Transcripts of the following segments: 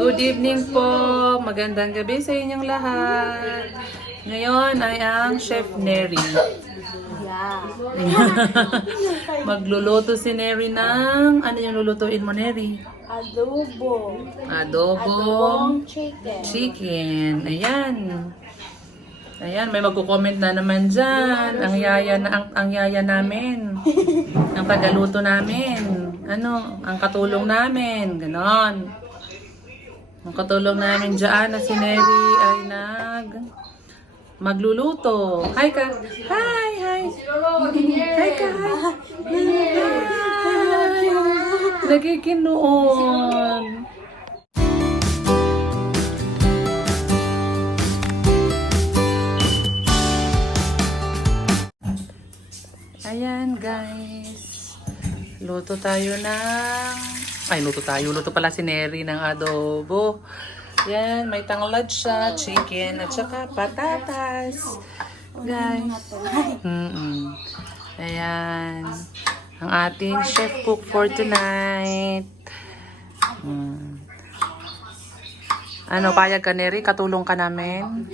Good evening po. Magandang gabi sa inyong lahat. Ngayon ay ang Chef Neri. Yeah. Magluluto si Neri ng... Ano yung lulutuin mo, Neri? Adobo. Adobong Chicken. chicken. Ayan. Ayan, may magko-comment na naman dyan. Ang yaya namin. Ang tagaluto namin. Ano, ang katulong namin. Ganon. Ang katulong namin dyan na si Neri ay magluluto. Hi ka. Hi, hi. Hi ka. Hi. Nagkikinoon. Ayan guys. Luto pala si Neri ng adobo. Yan, may tanglad siya, chicken, at saka patatas. Guys. Ayan. Ang ating chef cook for tonight. Ano, payag ka, Neri? Katulong ka namin?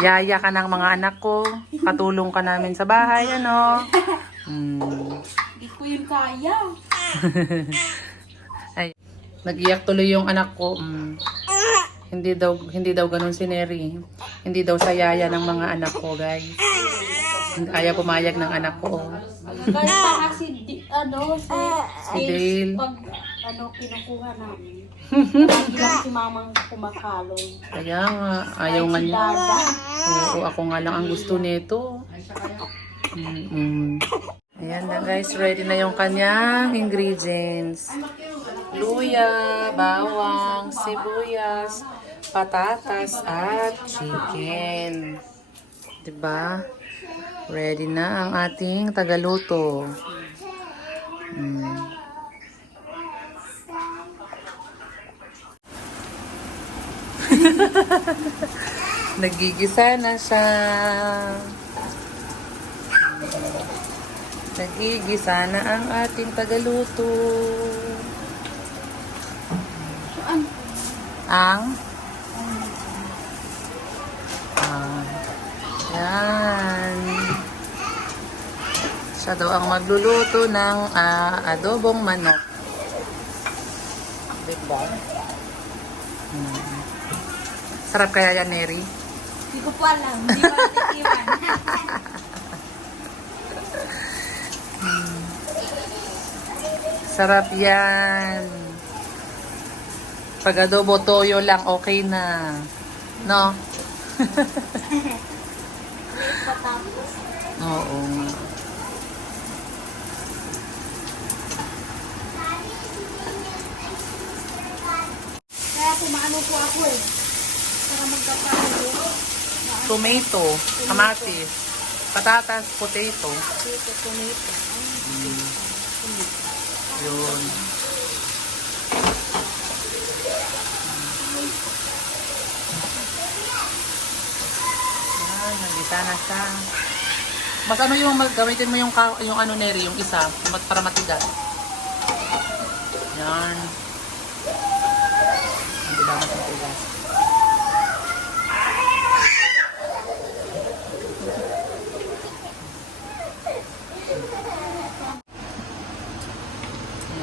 Yaya ka ng mga anak ko. Katulong ka namin sa bahay, ano? Hindi ko yun kaya. Ay, nag-iyak tuloy yung anak ko. Hindi daw ganun si Neri. Hindi daw sa yaya ng mga anak ko, guys. Ayaw pumayag ng anak ko. Kaya si Dale. Pag kinukuha namin. Lagi lang si mamang kumakalong. Kaya nga, ayaw nga niya. Oo, ako nga lang ang gusto nito. Ayan na guys, ready na yung kanyang ingredients. Luya, bawang, sibuyas, patatas, at chicken. Diba? Ready na ang ating tagaluto. Nagigisa na siya. Nagigisa na ang ating tagaluto. Yan. Siya daw ang magluluto ng adobong manok. Diba? Sarap kaya yan, Neri? Hindi ko po alam. Hindi ko natitiwan. Sarap yan. Pag adobo toyo lang, okay na. No? Oo nga. Kaya pumaano po ako eh. Para magkakaroon. Tomato, kamatis, patatas, potato. Tomato. Yun. Yan, nagisa na siya. Mas ano yung gamitin mo yung ano, Neri, yung isa, para matigas. Yan. Hindi ba mas matigas?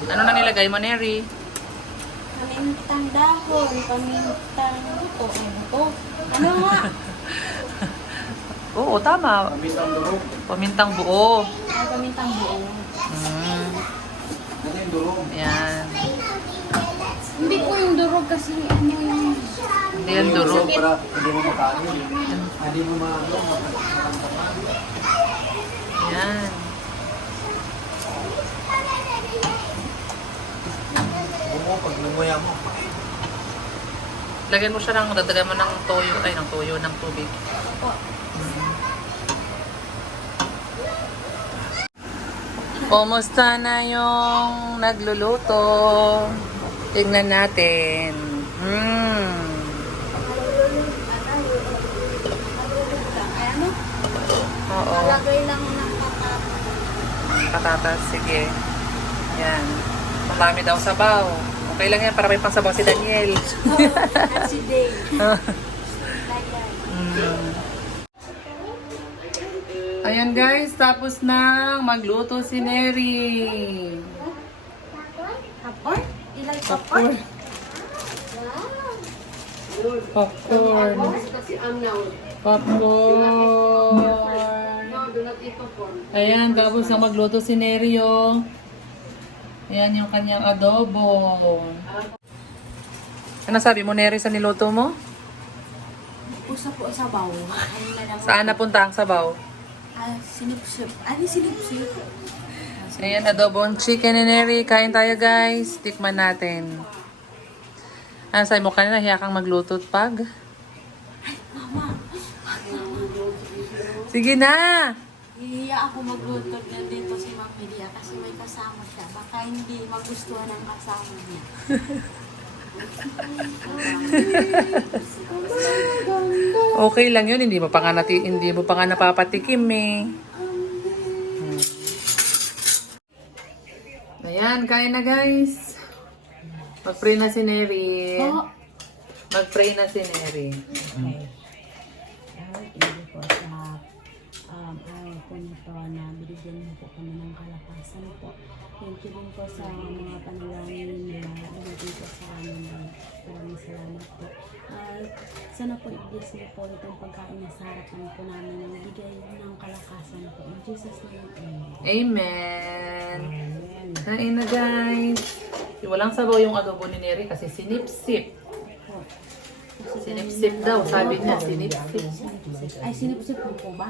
Ano nang nilagay mo, Neri? Pamintang dahon, pamintang buto. Ano nga? Oo, tama. Pamintang durog. Pamintang buo. Pamintang buo. Ano yung durog? Yan. Hindi po yung durog kasi ano yung... Hindi yan durog. Para hindi mo makain. Hindi mo maramdaman. Yan. Bumo, pag lumuya mo. Lagyan mo siya dagdagan mo ng toyo, ng tubig. Po. Kumusta na yung nagluluto? Tingnan natin. Oo. Lagay lang ng patatas. Patatas, sige. Yan. Marami daw sabaw. Okay lang yan para may pangsabaw si Daniel. At si Dave. Ayan guys, tapos na magluto si Neri. Popcorn? Ilang popcorn? Popcorn. Popcorn. Ayan, tapos na magluto si Neri, oh. Ayan yung kanyang adobo. Ano sabi mo, Neri, sa niluto mo? Pusa po sa baw. Ano na lang? Saan napunta ang sabaw? Sinipsip. Ano sinipsip? Ayan, adobong chicken ni Neri. Kain tayo, guys. Tikman natin. Ano sabi mo kanina, hiya kang magluto pag? Mama, Sige na! hihiya ako magluto na dito si Ma'am Melia kasi may kasama siya. Baka hindi magustuhan ng kasama niya. Okay lang yun, hindi mo pa nga, hindi mo pa nga napapatikim eh. Ayan, kain na guys. Mag-pray na si Neri. Mag-pray na si Neri. Thank you po sa araw po nito na binigyan niyo po kami ng kalakasan po. Thank you din po sa mga panalangin na ibigay po sa amin. Maraming salamat po. Sana po i-bless niyo po itong pagkain na sa harapan po namin ng bigay ng kalakasan po. In Jesus' name, amen. Amen. Kain na guys. Walang sabaw yung adobo ni Neri kasi sinipsip. Sinipsip daw, sabi niya, sinipsip. Ay, sinipsip mo po ba?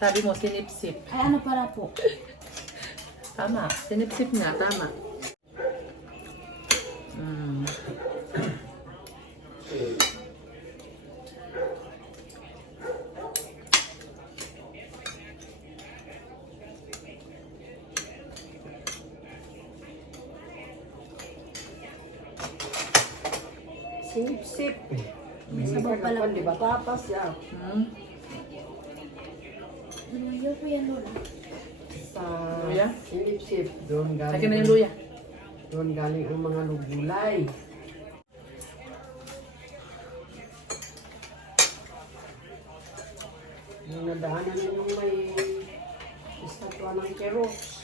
Sabi mo, sinipsip. Ay, ano para po? Tama, sinipsip nga, tama. Sip-sip. May sabaw pala. Di ba tapas yan? Luyo po yan, Lola. Sa Luya? sip-sip. Doon galing. Akin na yung luya. Doon galing ang mga gulay. Yung nadaanan yung may estatwa ng keros.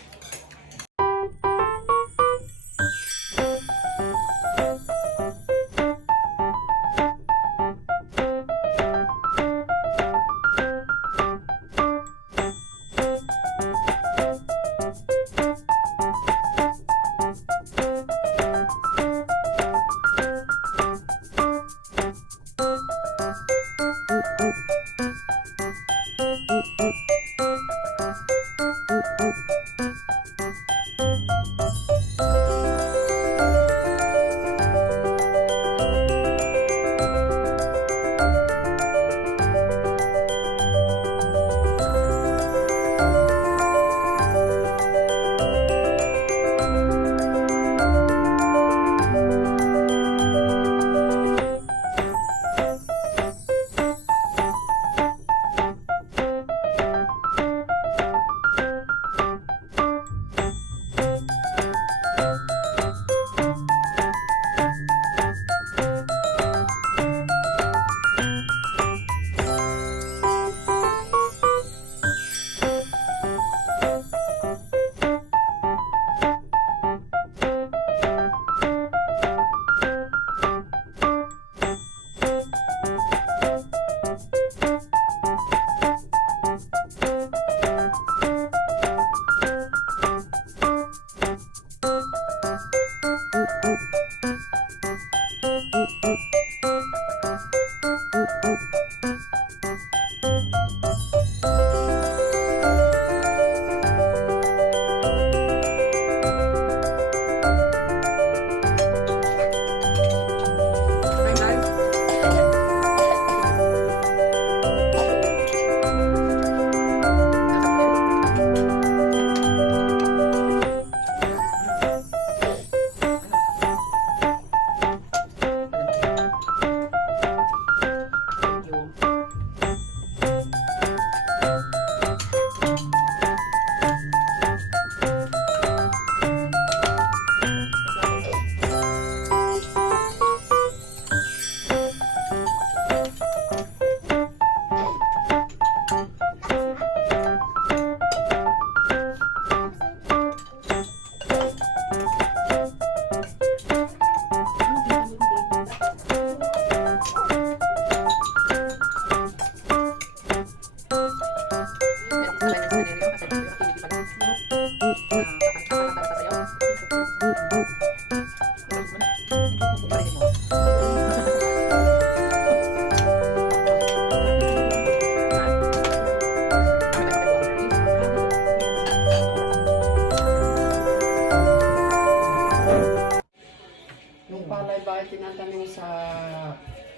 Yung palay ba ay tinatanim sa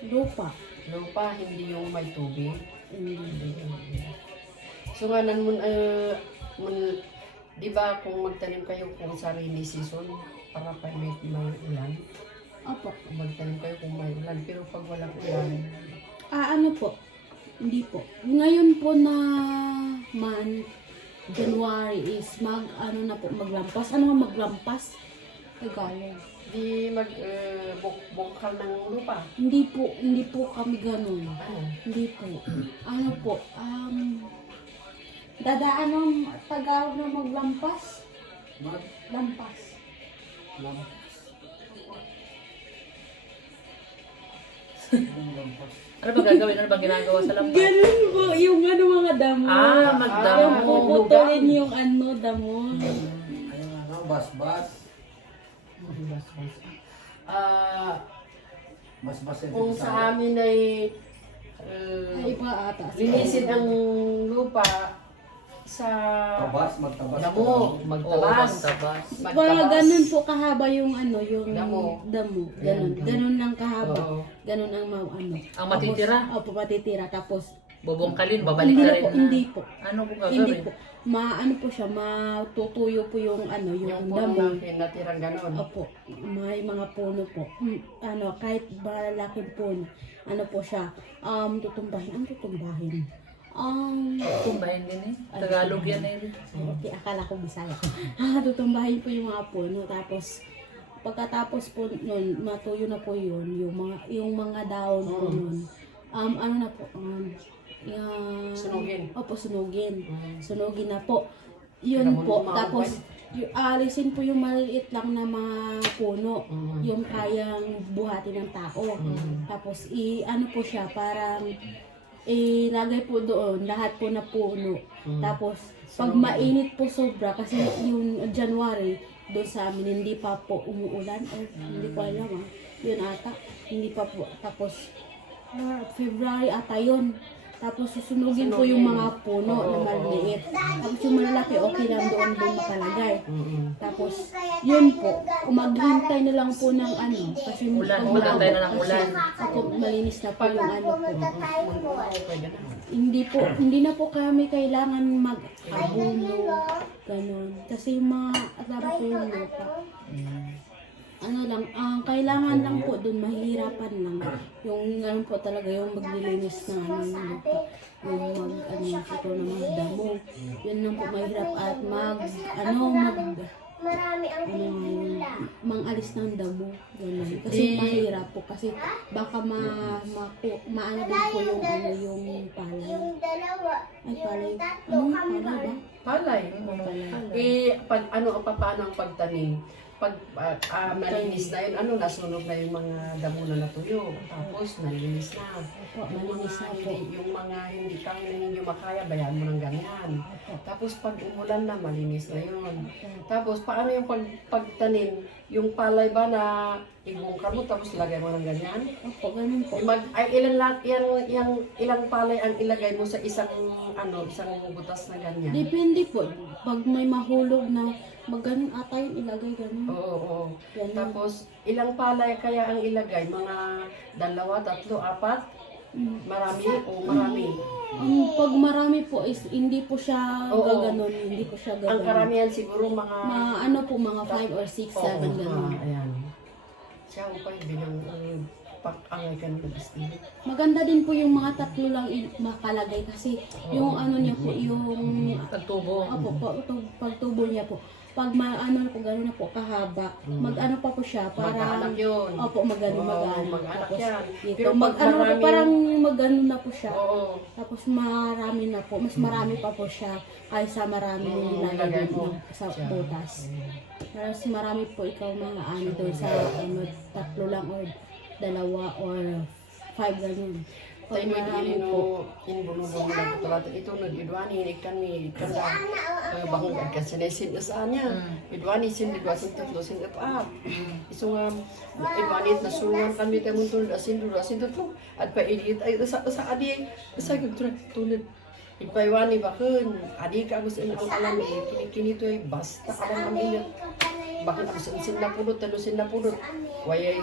Lupa. lupa, hindi yung may tubig? Hindi. So nga nan di ba kung magtanim kayo kung sa rainy season, para pa may ulan, Opo. magtanim kayo kung may ulan, pero pag walang ulan, Ano po? Hindi po. Ngayon po na January is maglampas. Ano nga maglampas? Tagalog. di bukal ng lupa. Hindi po kami ganun. Ano? Hindi po. Ano po? Dadaan ng Tagalog na maglampas? Lampas. Ano ba gagawin? Ano ba ginagawa sa lampas? Ganun po. Yung mga damo. Magdamo. Yung puputulin yung damo. Ayun ano, bas-bas. Bas-bas yung Kung sa amin ay Ay, pa ata. linisin ang lupa sa Tabas, magtabas. damo, magtabas. Magtabas. Pag ganun po kahaba yung yung Damo. Ganun. Ayan, Ganun lang kahaba. Oo. Ganun ang Ang matitira? Opo, matitira. Tapos, Bubungkalin, babalik hindi na na rin po, na. hindi po. Ano po Hindi gagawin? po. Po siya, matutuyo po yung Yung yung puno damo. natin natirang ganon. Opo, may mga puno po. Kahit malaking puno, po siya, tutumbahin. Ang tutumbahin? Tumbahin din eh. Tagalog yan eh. Okay, akala ko Bisaya. Tutumbahin po yung mga puno. Tapos, pagkatapos po nun, matuyo na po yun, yung mga daon po nun. Ano na po, Sunugin. Opo, sunugin. Mm. Sunugin na po. Yun Kailangan po. mo Tapos, alisin po yung maliit lang na mga puno. Mm. Yung kayang buhatin ng tao. Tapos, ano po siya, parang ilagay po doon, lahat po na puno. Tapos, pag mainit po sobra, kasi yung January, doon sa amin, hindi pa po umuulan. Hindi ko alam Yun ata, hindi pa po. Tapos, February ata yun. Tapos susunugin po yung mga puno na maliliit. Tapos yung malalaki, okay lang doon makalagay. Tapos, yun po, maghintay na lang po ng kasi Ulan, pag maghintay na ng kasi ulan. Ako, malinis na po yung po. Pwede na. Hindi na po kami kailangan mag-abuno, ganun. Kasi yung mga ataba po yung lupa. Kailangan lang po dun, mahihirapan lang. Yung po talaga, yung maglilinis ng lupa. Yung ito ng mga damo. Yun lang po mahirap at mangalis ng damo. Ganun. Kasi mahirap po. Kasi baka maano din po yung palay. Ay, palay. Palay ba? Palay. Palay. Paano ang pagtanim? Pag malinis na yun, nasunog na yung mga damo na natuyo. Tapos, nalinis na. Yung mga hindi kaya na hindi makaya, bayan mo ng ganyan. Tapos, pag umulan na, malinis na yun. Tapos, paano yung pagtanim? Yung palay ba na ibungkar mo, tapos lagay mo ng ganyan? Opo, ganun po. Ilang palay ang ilagay mo sa isang butas na ganyan? Depende po. Pag may mahulog na maganon ata yung ilagay ganun. Oo. Ganun. Tapos, ilang palay kaya ang ilagay? Mga 2, 3, 4? Marami o marami? Pag marami po is hindi po siya Oo. gaganon, hindi po siya Ang gaganon. karamihan siguro mga... Mga 5 or 6, 7 ganun. Ayan. Siya upay bilang angay ka ng estilo. Maganda din po yung mga 3 lang makalagay kasi yung niya po, yung Pagtubo. pagtubo niya po. Pag po gano'n na po kahaba, pa po siya Mag-anak yun. Opo, mag-anak. Mag-anak Tapos yan. dito, Pero pag po, marami- parang mag-ano na po siya. Oo. Tapos marami na po, mas marami pa po siya kaysa marami yung Nilagay nilalagay mo. sa butas. Mas marami po ikaw mga doon sa 3 lang or 2 or 5 ganun. Pag Tayo marami nag-ili po, no, inbulubong na kutulat. Ito nag-idwani, kami, kanda, bahong agkasinasin na saan niya. Idwani, sindigwasin tatlo, sindigwasin Iso nga, idwani, nasulungan kami tayo mong tulad, asin tatlo. At pa-edit, ay, sa adi, sa tunod. Ipaiwani ba kun, adi ka gusto ang alam, kini to ay basta ka lang kami bakit ako sin napulot, wayay,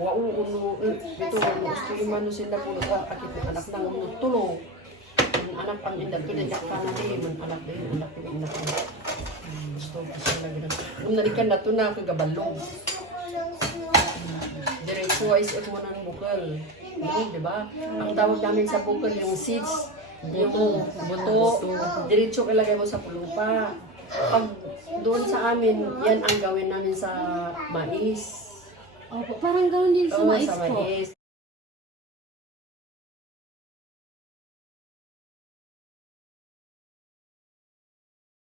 uno, ito, gusto yung mano sin napulot, akit ng anak ng tulo. Yung anak pang indat ko, nandiyak ka na rin, anak din, anak din, anak din. Gusto ko siya lagi na. Nung nalikan na ito na, kagabalong. Diretso ay isip mo ng bukal. No, di ba? Ang tawag namin sa bukal, yung seeds, yung buto, diretso ilagay mo sa pulupa. Pag doon sa amin, yan ang gawin namin sa mais. Opo, parang gano'n din sa Oo, mais sa po. mais.